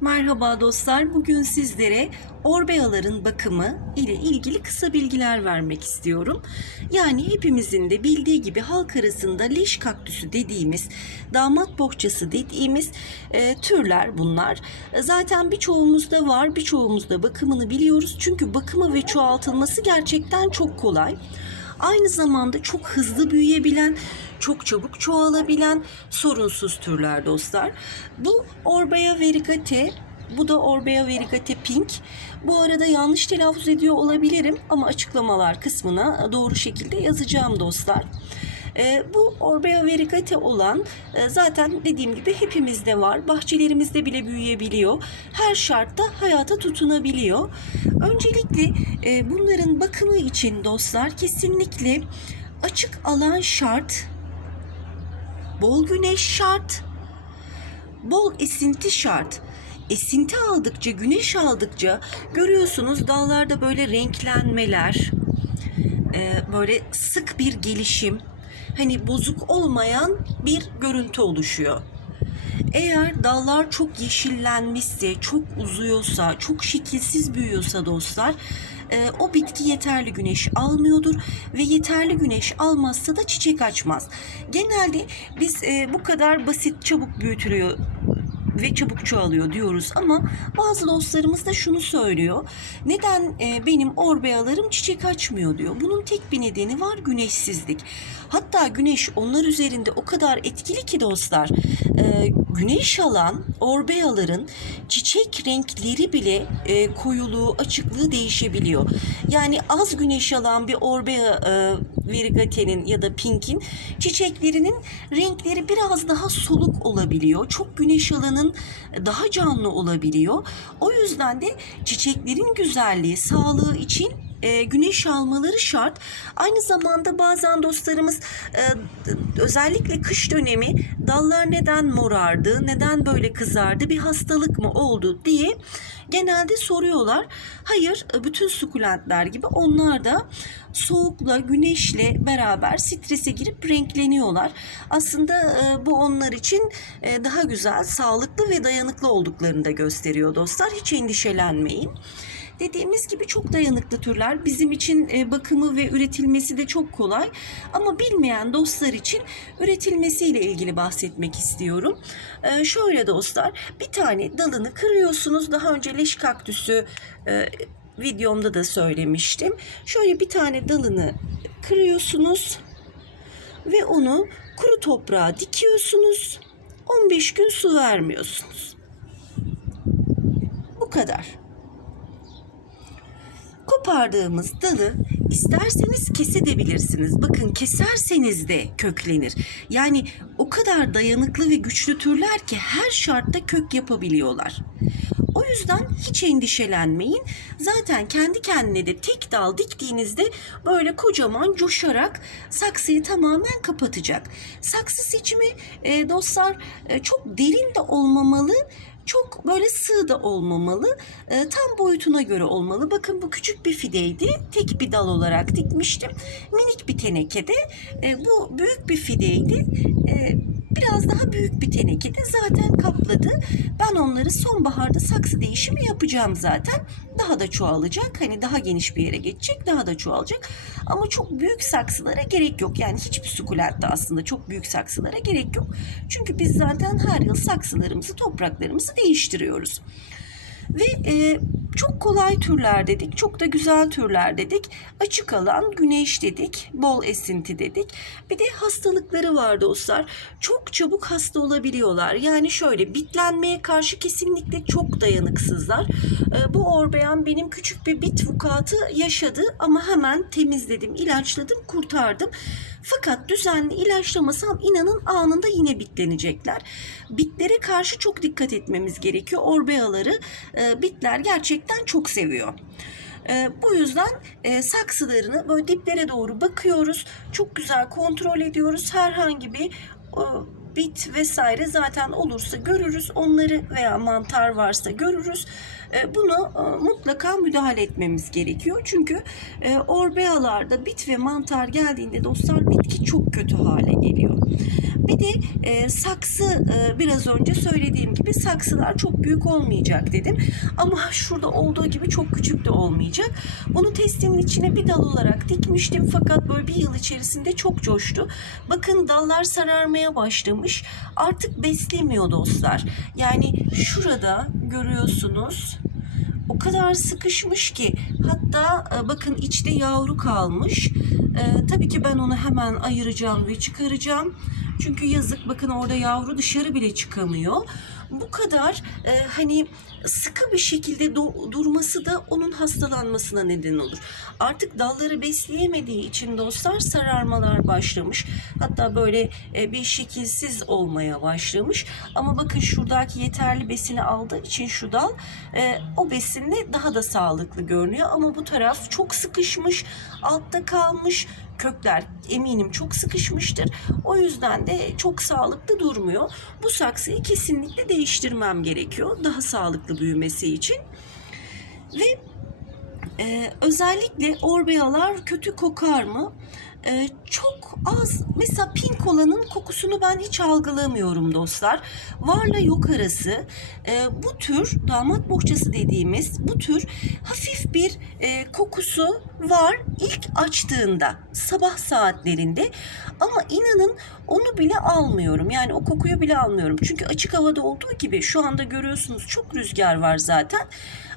Merhaba dostlar. Bugün sizlere orbeaların bakımı ile ilgili kısa bilgiler vermek istiyorum. Yani hepimizin de bildiği gibi halk arasında leş kaktüsü dediğimiz, damat bohçası dediğimiz e, türler bunlar. Zaten birçoğumuzda var, birçoğumuzda bakımını biliyoruz. Çünkü bakımı ve çoğaltılması gerçekten çok kolay. Aynı zamanda çok hızlı büyüyebilen, çok çabuk çoğalabilen sorunsuz türler dostlar. Bu Orbea verigate, bu da Orbea verigate pink. Bu arada yanlış telaffuz ediyor olabilirim ama açıklamalar kısmına doğru şekilde yazacağım dostlar. Ee, bu Orbea verigate olan e, zaten dediğim gibi hepimizde var. Bahçelerimizde bile büyüyebiliyor. Her şartta hayata tutunabiliyor. Öncelikle e, bunların bakımı için dostlar kesinlikle açık alan şart, bol güneş şart, bol esinti şart. Esinti aldıkça, güneş aldıkça görüyorsunuz dallarda böyle renklenmeler, e, böyle sık bir gelişim, hani bozuk olmayan bir görüntü oluşuyor. Eğer dallar çok yeşillenmişse, çok uzuyorsa, çok şekilsiz büyüyorsa dostlar, e, o bitki yeterli güneş almıyordur ve yeterli güneş almazsa da çiçek açmaz. Genelde biz e, bu kadar basit, çabuk büyütülüyor ve çabuk çoğalıyor diyoruz ama bazı dostlarımız da şunu söylüyor. Neden e, benim orbealarım çiçek açmıyor diyor. Bunun tek bir nedeni var güneşsizlik. Hatta güneş onlar üzerinde o kadar etkili ki dostlar. e, güneş alan orbeaların çiçek renkleri bile e, koyuluğu, açıklığı değişebiliyor. Yani az güneş alan bir orbea e, verigate'nin ya da pink'in çiçeklerinin renkleri biraz daha soluk olabiliyor. Çok güneş alanın daha canlı olabiliyor. O yüzden de çiçeklerin güzelliği, sağlığı için e, güneş almaları şart. Aynı zamanda bazen dostlarımız e, özellikle kış dönemi dallar neden morardı, neden böyle kızardı, bir hastalık mı oldu diye genelde soruyorlar. Hayır, bütün sukulentler gibi onlar da soğukla, güneşle beraber strese girip renkleniyorlar. Aslında e, bu onlar için e, daha güzel, sağlıklı ve dayanıklı olduklarını da gösteriyor dostlar. Hiç endişelenmeyin. Dediğimiz gibi çok dayanıklı türler. Bizim için e, bakımı ve üretilmesi de çok kolay. Ama bilmeyen dostlar için üretilmesiyle ilgili bahsetmek istiyorum. E, şöyle dostlar, bir tane dalını kırıyorsunuz. Daha önce leş kaktüsü e, videomda da söylemiştim. Şöyle bir tane dalını kırıyorsunuz ve onu kuru toprağa dikiyorsunuz. 15 gün su vermiyorsunuz. Bu kadar kopardığımız dalı isterseniz kesebilirsiniz. Bakın keserseniz de köklenir. Yani o kadar dayanıklı ve güçlü türler ki her şartta kök yapabiliyorlar. O yüzden hiç endişelenmeyin. Zaten kendi kendine de tek dal diktiğinizde böyle kocaman coşarak saksıyı tamamen kapatacak. Saksı seçimi e, dostlar e, çok derin de olmamalı çok böyle sığ da olmamalı. E, tam boyutuna göre olmalı. Bakın bu küçük bir fideydi. Tek bir dal olarak dikmiştim. Minik bir tenekede. E, bu büyük bir fideydi. E, biraz daha büyük bir tenekede zaten kapladı. Ben onları sonbaharda saksı değişimi yapacağım zaten. Daha da çoğalacak. Hani daha geniş bir yere geçecek. Daha da çoğalacak. Ama çok büyük saksılara gerek yok. Yani hiçbir sukulentte aslında çok büyük saksılara gerek yok. Çünkü biz zaten her yıl saksılarımızı, topraklarımızı değiştiriyoruz. Ve e, çok kolay türler dedik, çok da güzel türler dedik. Açık alan, güneş dedik, bol esinti dedik. Bir de hastalıkları var dostlar. Çok çabuk hasta olabiliyorlar. Yani şöyle bitlenmeye karşı kesinlikle çok dayanıksızlar. E, bu orbeyan benim küçük bir bit vukuatı yaşadı ama hemen temizledim, ilaçladım, kurtardım. Fakat düzenli ilaçlamasam inanın anında yine bitlenecekler. Bitlere karşı çok dikkat etmemiz gerekiyor. Orbeaları e, bitler gerçekten çok seviyor. E, bu yüzden e, saksılarını böyle diplere doğru bakıyoruz. Çok güzel kontrol ediyoruz. Herhangi bir o, bit vesaire zaten olursa görürüz. Onları veya mantar varsa görürüz. E, Bunu e, mutlaka müdahale etmemiz gerekiyor. Çünkü e, orbealarda bit ve mantar geldiğinde dostlar bitki çok kötü hale geliyor. Bir de e, saksı e, biraz önce söylediğim gibi saksılar çok büyük olmayacak dedim. Ama şurada olduğu gibi çok küçük de olmayacak. Bunu testinin içine bir dal olarak dikmiştim fakat böyle bir yıl içerisinde çok coştu. Bakın dallar sararmaya başlamış. Artık beslemiyor dostlar. Yani şurada görüyorsunuz o kadar sıkışmış ki hatta e, bakın içte yavru kalmış. E, tabii ki ben onu hemen ayıracağım ve çıkaracağım. Çünkü yazık bakın orada yavru dışarı bile çıkamıyor. Bu kadar e, hani sıkı bir şekilde do- durması da onun hastalanmasına neden olur. Artık dalları besleyemediği için dostlar sararmalar başlamış. Hatta böyle e, bir şekilsiz olmaya başlamış. Ama bakın şuradaki yeterli besini aldığı için şu dal e, o besinle daha da sağlıklı görünüyor. Ama bu taraf çok sıkışmış, altta kalmış. Kökler eminim çok sıkışmıştır. O yüzden de çok sağlıklı durmuyor. Bu saksıyı kesinlikle değiştirmem gerekiyor. Daha sağlıklı büyümesi için. Ve e, özellikle orbealar kötü kokar mı? E, çok az. Mesela pink olanın kokusunu ben hiç algılamıyorum dostlar. Varla yok arası e, bu tür damat bohçası dediğimiz bu tür hafif bir e, kokusu var ilk açtığında sabah saatlerinde ama inanın onu bile almıyorum. Yani o kokuyu bile almıyorum. Çünkü açık havada olduğu gibi şu anda görüyorsunuz çok rüzgar var zaten.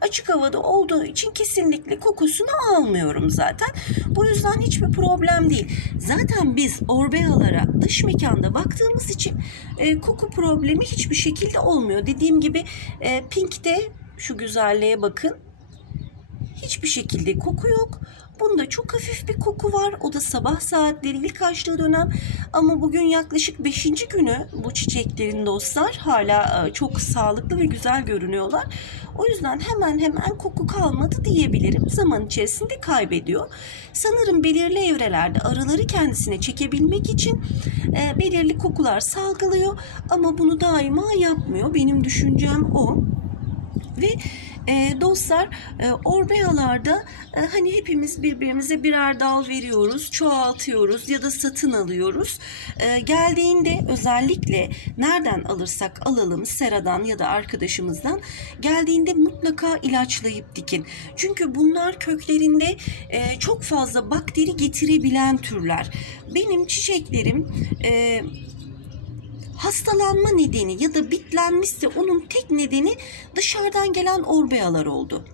Açık havada olduğu için kesinlikle kokusunu almıyorum zaten. Bu yüzden hiçbir problem değil. Zaten biz orbealara dış mekanda baktığımız için e, koku problemi hiçbir şekilde olmuyor. Dediğim gibi e, Pink'te şu güzelliğe bakın. Hiçbir şekilde koku yok. Bunda çok hafif bir koku var. O da sabah saatleri ilk açtığı dönem. Ama bugün yaklaşık 5. günü bu çiçeklerin dostlar. Hala e, çok sağlıklı ve güzel görünüyorlar. O yüzden hemen hemen koku kalmadı diyebilirim. Zaman içerisinde kaybediyor. Sanırım belirli evrelerde arıları kendisine çekebilmek için e, belirli kokular salgılıyor. Ama bunu daima yapmıyor. Benim düşüncem o. Ve e, dostlar e, orbealarda e, hani hepimiz birbirimize birer dal veriyoruz, çoğaltıyoruz ya da satın alıyoruz. E, geldiğinde özellikle nereden alırsak alalım seradan ya da arkadaşımızdan geldiğinde mutlaka ilaçlayıp dikin. Çünkü bunlar köklerinde e, çok fazla bakteri getirebilen türler. Benim çiçeklerim e, hastalanma nedeni ya da bitlenmişse onun tek nedeni dışarıdan gelen orbealar oldu.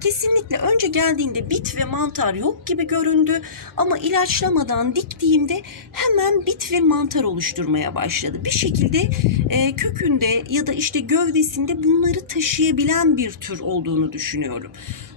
Kesinlikle önce geldiğinde bit ve mantar yok gibi göründü ama ilaçlamadan diktiğimde hemen bit ve mantar oluşturmaya başladı. Bir şekilde e, kökünde ya da işte gövdesinde bunları taşıyabilen bir tür olduğunu düşünüyorum.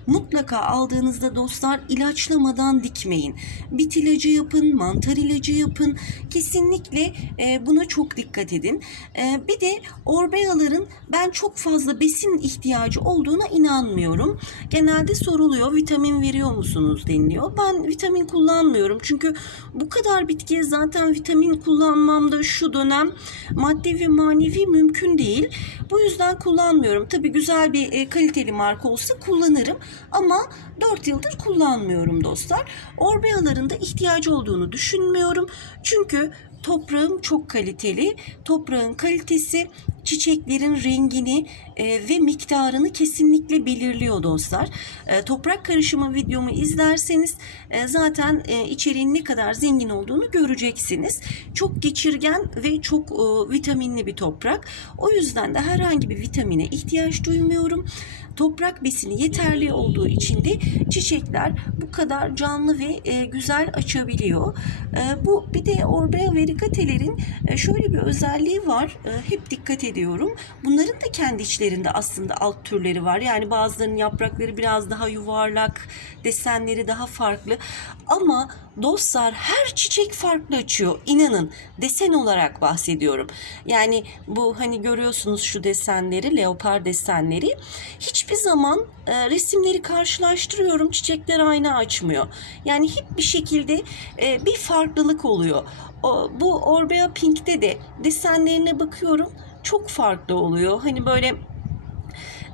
Mutlaka aldığınızda dostlar ilaçlamadan dikmeyin. Bit ilacı yapın, mantar ilacı yapın. Kesinlikle e, buna çok dikkat edin. E, bir de orbeaların ben çok fazla besin ihtiyacı olduğuna inanmıyorum. Genelde soruluyor vitamin veriyor musunuz deniliyor. Ben vitamin kullanmıyorum. Çünkü bu kadar bitkiye zaten vitamin kullanmamda şu dönem maddi ve manevi mümkün değil. Bu yüzden kullanmıyorum. Tabii güzel bir e, kaliteli marka olsa kullanırım. Ama 4 yıldır kullanmıyorum dostlar. Orbeaların da ihtiyacı olduğunu düşünmüyorum. Çünkü toprağım çok kaliteli. Toprağın kalitesi çiçeklerin rengini e, ve miktarını kesinlikle belirliyor dostlar. E, toprak karışımı videomu izlerseniz e, zaten e, içeriğin ne kadar zengin olduğunu göreceksiniz. Çok geçirgen ve çok e, vitaminli bir toprak. O yüzden de herhangi bir vitamine ihtiyaç duymuyorum. Toprak besini yeterli olduğu için de çiçekler bu kadar canlı ve e, güzel açabiliyor. E, bu bir de Orbea vericatelerin e, şöyle bir özelliği var. E, hep dikkat ediyorum. Bunların da kendi içlerinde aslında alt türleri var. Yani bazılarının yaprakları biraz daha yuvarlak, desenleri daha farklı. Ama dostlar her çiçek farklı açıyor. İnanın desen olarak bahsediyorum. Yani bu hani görüyorsunuz şu desenleri, leopar desenleri. Hiçbir zaman e, resimleri karşılaştırıyorum. Çiçekler aynı açmıyor. Yani hep bir şekilde e, bir farklılık oluyor. Bu Orbea Pink'te de desenlerine bakıyorum. Çok farklı oluyor. Hani böyle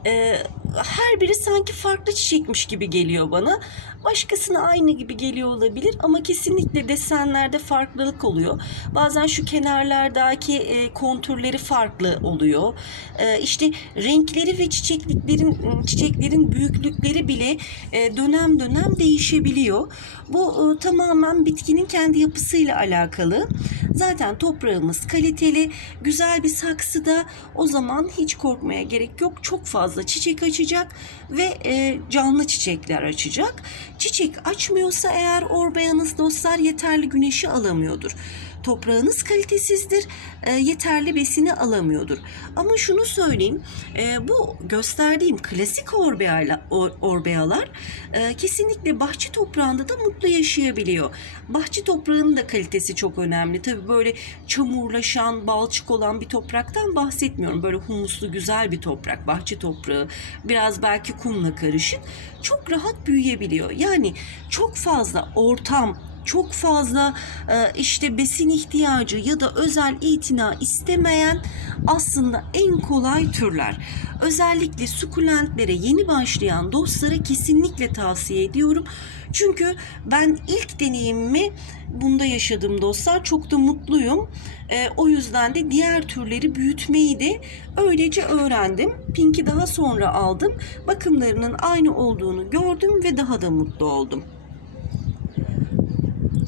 e, her biri sanki farklı çiçekmiş gibi geliyor bana. Başkasına aynı gibi geliyor olabilir ama kesinlikle desenlerde farklılık oluyor. Bazen şu kenarlardaki e, kontürleri farklı oluyor. E, işte renkleri ve çiçekliklerin çiçeklerin büyüklükleri bile e, dönem dönem değişebiliyor. Bu e, tamamen bitkinin kendi yapısıyla alakalı. Zaten toprağımız kaliteli, güzel bir saksıda o zaman hiç korkmaya gerek yok. Çok fazla çiçek açacak ve e, canlı çiçekler açacak. Çiçek açmıyorsa eğer orbeyanız dostlar yeterli güneşi alamıyordur. Toprağınız kalitesizdir, e, yeterli besini alamıyordur. Ama şunu söyleyeyim, e, bu gösterdiğim klasik orbealar, orbealar e, kesinlikle bahçe toprağında da mutlu yaşayabiliyor. Bahçe toprağının da kalitesi çok önemli. Tabii böyle çamurlaşan, balçık olan bir topraktan bahsetmiyorum. Böyle humuslu güzel bir toprak, bahçe toprağı, biraz belki kumla karışık. Çok rahat büyüyebiliyor. Yani çok fazla ortam, çok fazla e, işte besin ihtiyacı ya da özel itina istemeyen aslında en kolay türler. Özellikle sukulentlere yeni başlayan dostlara kesinlikle tavsiye ediyorum. Çünkü ben ilk deneyimimi bunda yaşadım dostlar. Çok da mutluyum. E, o yüzden de diğer türleri büyütmeyi de öylece öğrendim. Pink'i daha sonra aldım. Bakımlarının aynı olduğunu gördüm ve daha da mutlu oldum.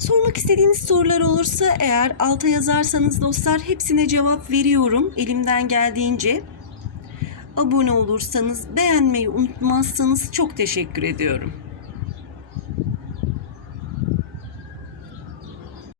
Sormak istediğiniz sorular olursa eğer alta yazarsanız dostlar hepsine cevap veriyorum elimden geldiğince. Abone olursanız, beğenmeyi unutmazsanız çok teşekkür ediyorum.